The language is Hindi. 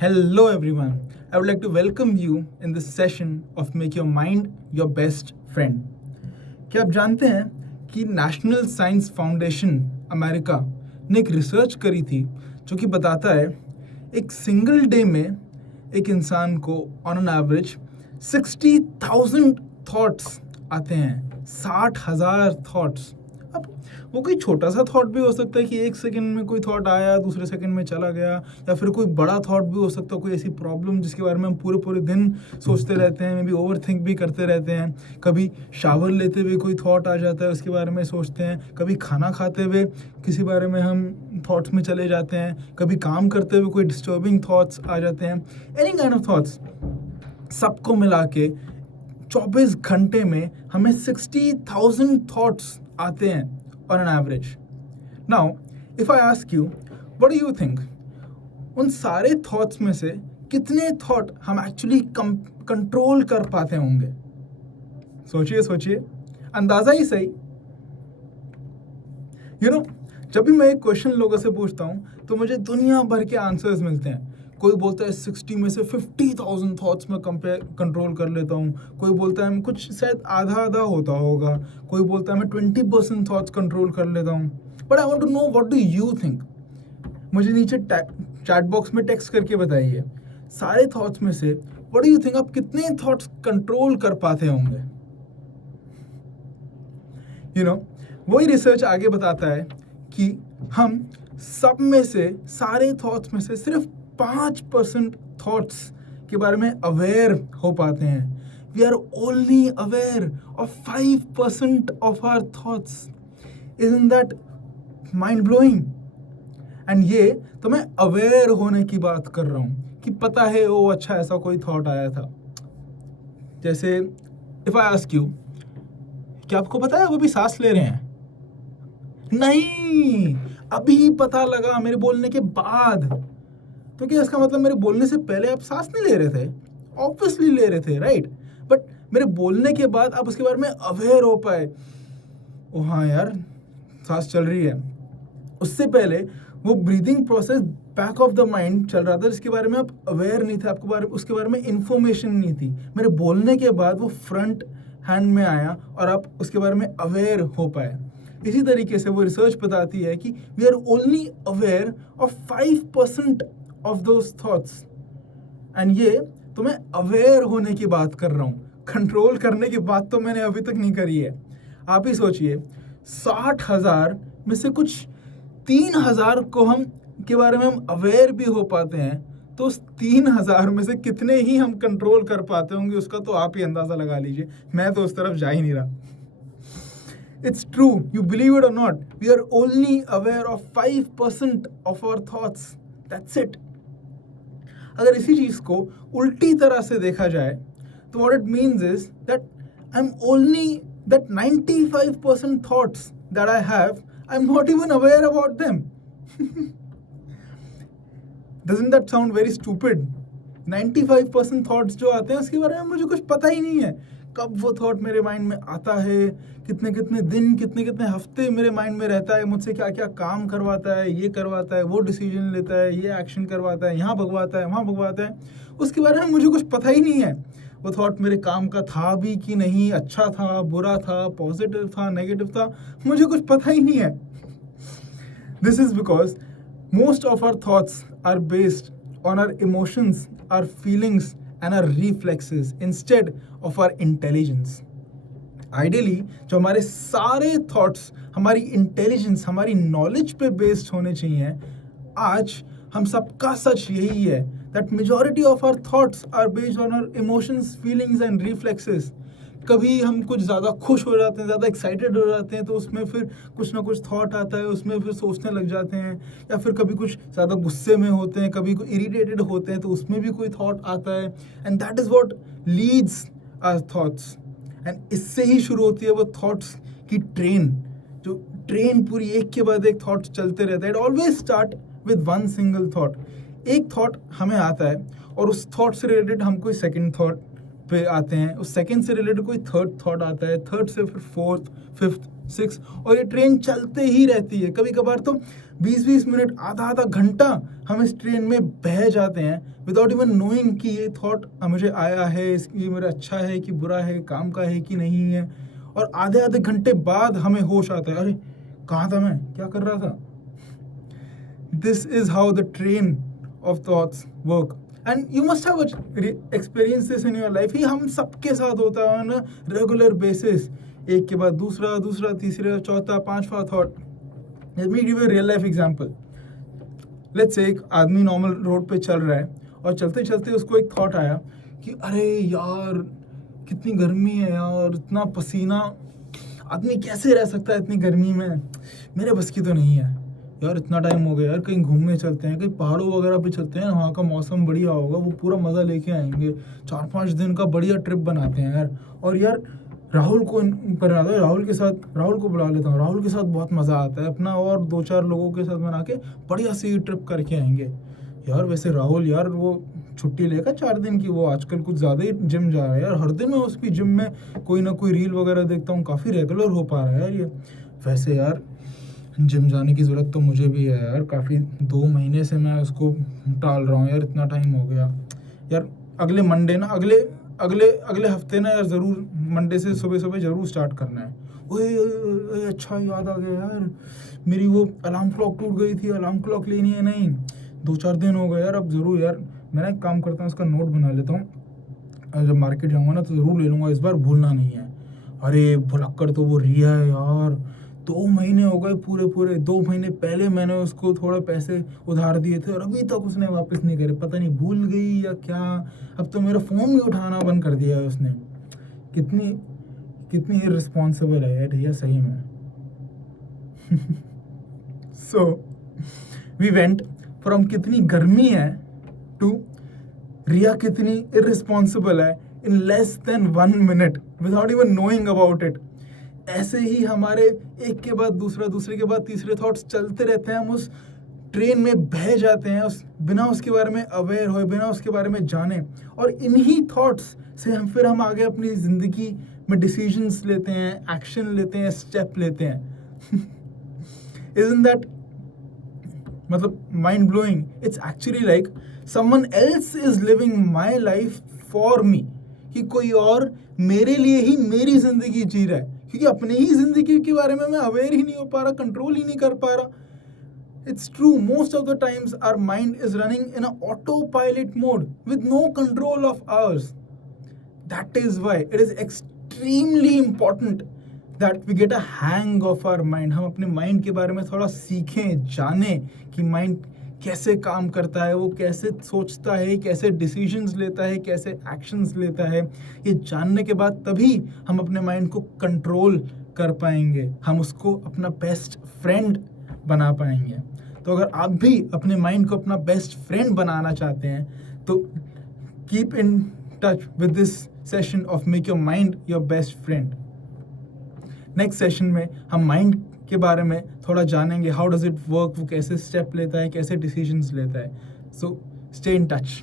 Hello, everyone. I would like to welcome you in this session of Make Your Mind Your Best Friend. क्या आप जानते हैं कि नेशनल साइंस फाउंडेशन अमेरिका ने एक रिसर्च करी थी जो कि बताता है एक सिंगल डे में एक इंसान को ऑन एन एवरेज 60,000 थॉट्स आते हैं, 60,000 थॉट्स। अब वो कोई छोटा सा थॉट भी हो सकता है कि एक सेकंड में कोई थॉट आया, दूसरे सेकंड में चला गया, या फिर कोई बड़ा थॉट भी हो सकता है, कोई ऐसी प्रॉब्लम जिसके बारे में हम पूरे पूरे दिन सोचते रहते हैं, मे बी ओवर थिंक भी करते रहते हैं। कभी शावर लेते हुए कोई थॉट आ जाता है, उसके बारे में सोचते हैं। कभी खाना खाते हुए किसी बारे में हम थॉट्स में चले जाते हैं। कभी काम करते हुए कोई डिस्टर्बिंग थॉट्स आ जाते हैं। एनी काइंड ऑफ थॉट्स, सबको मिला के 24 घंटे में हमें 60,000 थॉट्स आते हैं on an average. Now, if I ask you, what do you think? उन सारे थॉट्स में से कितने थॉट हम एक्चुअली कंट्रोल कर पाते होंगे? सोचिए, अंदाजा ही सही। जब भी मैं एक क्वेश्चन लोगों से पूछता हूँ तो मुझे दुनिया भर के आंसर्स मिलते हैं। कोई बोलता है 60 में से 50,000 थॉट्स में कंट्रोल कर लेता हूँ। कोई बोलता है कुछ शायद आधा होता होगा। कोई बोलता है मैं 20% थॉट्स कंट्रोल कर लेता हूँ। But I want to know what do you think. मुझे नीचे चैट बॉक्स में टेक्स्ट करके बताइए, सारे थॉट्स में से व्हाट डू यू थिंक, आप कितने थॉट्स कंट्रोल कर पाते होंगे? वही रिसर्च आगे बताता है कि हम सब में से, सारे थॉट्स में से सिर्फ 5% थॉट्स के बारे में अवेयर हो पाते हैं। We are only aware of 5% of our thoughts. Isn't that mind blowing? And ये तो मैं अवेयर होने की बात कर रहा हूँ कि पता है ओ अच्छा ऐसा कोई थॉट आया था। जैसे इफ आई आस्क यू, क्या आपको पता है वो भी सांस ले रहे हैं? नहीं, अभी पता लगा मेरे बोलने के बाद। तो क्या इसका मतलब मेरे बोलने से पहले आप सांस नहीं ले रहे थे? ऑब्वियसली ले रहे थे, राइट? बट मेरे बोलने के बाद आप उसके बारे में अवेयर हो पाए, ओ हाँ यार सांस चल रही है। उससे पहले वो breathing process back of the mind चल रहा था, जिसके बारे में आप अवेयर नहीं थे, आपको उसके बारे में इंफॉर्मेशन नहीं थी। मेरे बोलने के बाद वो फ्रंट हैंड में आया और आप उसके बारे में अवेयर हो पाए। इसी तरीके से वो रिसर्च बताती है कि we are only aware of 5% of those thoughts. And ये तो मैं अवेयर होने की बात कर रहा हूँ, कंट्रोल करने की बात तो मैंने अभी तक नहीं करी है। आप ही सोचिए, 60,000 में से कुछ 3,000 को हम के बारे में हम अवेयर भी हो पाते हैं, तो उस 3,000 में से कितने ही हम कंट्रोल कर पाते होंगे उसका तो आप ही अंदाजा लगा लीजिए। मैं तो उस तरफ जा ही नहीं रहा। It's true, you believe it or not, we are only aware of 5% of our thoughts. That's it. अगर इसी चीज़ को उल्टी तरह से देखा जाए तो what it means is that I'm only that 95% thoughts that I have, I'm not even aware about them. Doesn't that sound very stupid? 95% thoughts जो आते हैं उसके बारे में मुझे कुछ पता ही नहीं है। कब वो थॉट मेरे माइंड में आता है, कितने कितने दिन, कितने कितने हफ्ते मेरे माइंड में रहता है, मुझसे क्या क्या काम करवाता है, ये करवाता है, वो डिसीजन लेता है, ये एक्शन करवाता है, यहाँ भगवाता है, वहाँ भगवाता है, उसके बारे में मुझे कुछ पता ही नहीं है। वो थॉट मेरे काम का था भी कि नहीं, अच्छा था, बुरा था, पॉजिटिव था, नेगेटिव था, मुझे कुछ पता ही नहीं है। This is because most of our thoughts are based on our emotions, our feelings and our reflexes instead of our intelligence. Ideally, जो हमारे सारे thoughts हमारी intelligence, हमारी knowledge पे based होने चाहिए, आज हम सबका सच यही है that majority of our thoughts are based on our emotions, feelings and reflexes. कभी हम कुछ ज़्यादा खुश हो जाते हैं, ज़्यादा एक्साइटेड हो जाते हैं, तो उसमें फिर कुछ ना कुछ थॉट आता है, उसमें फिर सोचने लग जाते हैं। या फिर कभी कुछ ज़्यादा गुस्से में होते हैं, कभी कुछ इरिटेटेड होते हैं, तो उसमें भी कोई थॉट आता है। And that is what leads our thoughts. And इससे ही शुरू होती है वो थॉट्स की ट्रेन, जो ट्रेन पूरी एक के बाद एक थॉट चलते रहता है। It always start with one single thought. एक थॉट हमें आता है और उस थॉट से रिलेटेड हम कोई सेकेंड थॉट पे आते हैं, उस सेकंड से रिलेटेड कोई थर्ड थॉट आता है, थर्ड से फिर फोर्थ, फिफ्थ, सिक्स, और ये ट्रेन चलते ही रहती है। कभी कभार तो 20-20 मिनट, आधा घंटा हम इस ट्रेन में बह जाते हैं विदाउट इवन नोइंग कि ये थॉट मुझे आया है, ये मेरा अच्छा है कि बुरा है, काम का है कि नहीं है। और आधे घंटे बाद हमें होश आता है, अरे कहाँ था मैं, क्या कर रहा था। This is how the train of thoughts work. And you must have experienced this in your life. ये हम सबके साथ होता है ना रेगुलर बेसिस, एक के बाद दूसरा तीसरा चौथा पांचवा thought. Let me give you a real life example. Let's say एक आदमी नॉर्मल रोड पे चल रहा है और चलते चलते उसको एक थॉट आया कि अरे यार कितनी गर्मी है यार, इतना पसीना, आदमी कैसे रह सकता है इतनी गर्मी में, मेरे बस की तो नहीं है यार, इतना टाइम हो गया यार, कहीं घूमने चलते हैं, कहीं पहाड़ों वगैरह पे चलते हैं, वहाँ का मौसम बढ़िया होगा, वो पूरा मज़ा लेके आएंगे, 4-5 दिन का बढ़िया ट्रिप बनाते हैं यार। और यार राहुल को बनाता है, राहुल को बुला लेता हूँ, राहुल के साथ बहुत मज़ा आता है अपना, और 2-4 लोगों के साथ बना के बढ़िया सी ट्रिप करके आएंगे यार। वैसे राहुल यार वो छुट्टी लेकर 4 दिन की, वो आजकल कुछ ज़्यादा ही जिम जा रहा है यार, हर दिन मैं उसकी जिम में कोई ना कोई रील वगैरह देखता हूँ, काफ़ी रेगुलर हो पा रहा है यार ये। वैसे यार जिम जाने की ज़रूरत तो मुझे भी है यार, काफ़ी 2 महीने से मैं उसको टाल रहा हूँ यार, इतना टाइम हो गया यार। अगले मंडे ना, अगले हफ्ते ना यार, ज़रूर मंडे से सुबह ज़रूर स्टार्ट करना है। ओए अच्छा याद आ गया यार, मेरी वो अलार्म क्लॉक टूट गई थी, अलार्म क्लॉक लेनी है, नहीं 2-4 दिन हो गए यार, अब ज़रूर यार मैं एक काम करता हूँ, उसका नोट बना लेता हूँ, जब मार्केट जाऊँगा ना तो ज़रूर ले लूँगा, इस बार भूलना नहीं है। अरे भुलक्कड़ तो वो रिया है यार, 2 महीने हो गए पूरे 2 महीने पहले मैंने उसको थोड़े पैसे उधार दिए थे और अभी तक उसने वापस नहीं करे, पता नहीं भूल गई या क्या। अब तो मेरा फ़ोन भी उठाना बंद कर दिया है उसने। कितनी इररिस्पॉन्सिबल है यार रिया, सही में। सो वी वेंट फ्रॉम कितनी गर्मी है टू रिया कितनी इररिस्पॉन्सिबल है in less than 1 minute without even knowing about it. ऐसे ही हमारे एक के बाद दूसरे के बाद तीसरे थॉट्स चलते रहते हैं, हम उस ट्रेन में बह जाते हैं बिना उसके बारे में अवेयर होए, बिना उसके बारे में जाने, और इन्हीं थॉट्स से हम आगे अपनी ज़िंदगी में डिसीजंस लेते हैं, एक्शन लेते हैं, स्टेप लेते हैं। Isn't that मतलब mind blowing? It's actually like someone else is living my life for me, कि कोई और मेरे लिए ही मेरी ज़िंदगी जी रहा है, क्योंकि अपनी ही ज़िंदगी के बारे में मैं अवेयर ही नहीं हो पा रहा, कंट्रोल ही नहीं कर पा रहा। It's true, most of the times our mind is running in an autopilot mode with no control of ours. That is why it is extremely important that we get a hang of our mind. हम अपने माइंड के बारे में थोड़ा सीखें, जानें कि माइंड कैसे काम करता है, वो कैसे सोचता है, कैसे डिसीजंस लेता है, कैसे एक्शंस लेता है। ये जानने के बाद तभी हम अपने माइंड को कंट्रोल कर पाएंगे, हम उसको अपना बेस्ट फ्रेंड बना पाएंगे। तो अगर आप भी अपने माइंड को अपना बेस्ट फ्रेंड बनाना चाहते हैं तो keep in touch with this session of make your mind your best friend. Next session में हम माइंड के बारे में थोड़ा जानेंगे, हाउ डज इट वर्क, वो कैसे स्टेप लेता है, कैसे डिसीजंस लेता है। So stay in touch.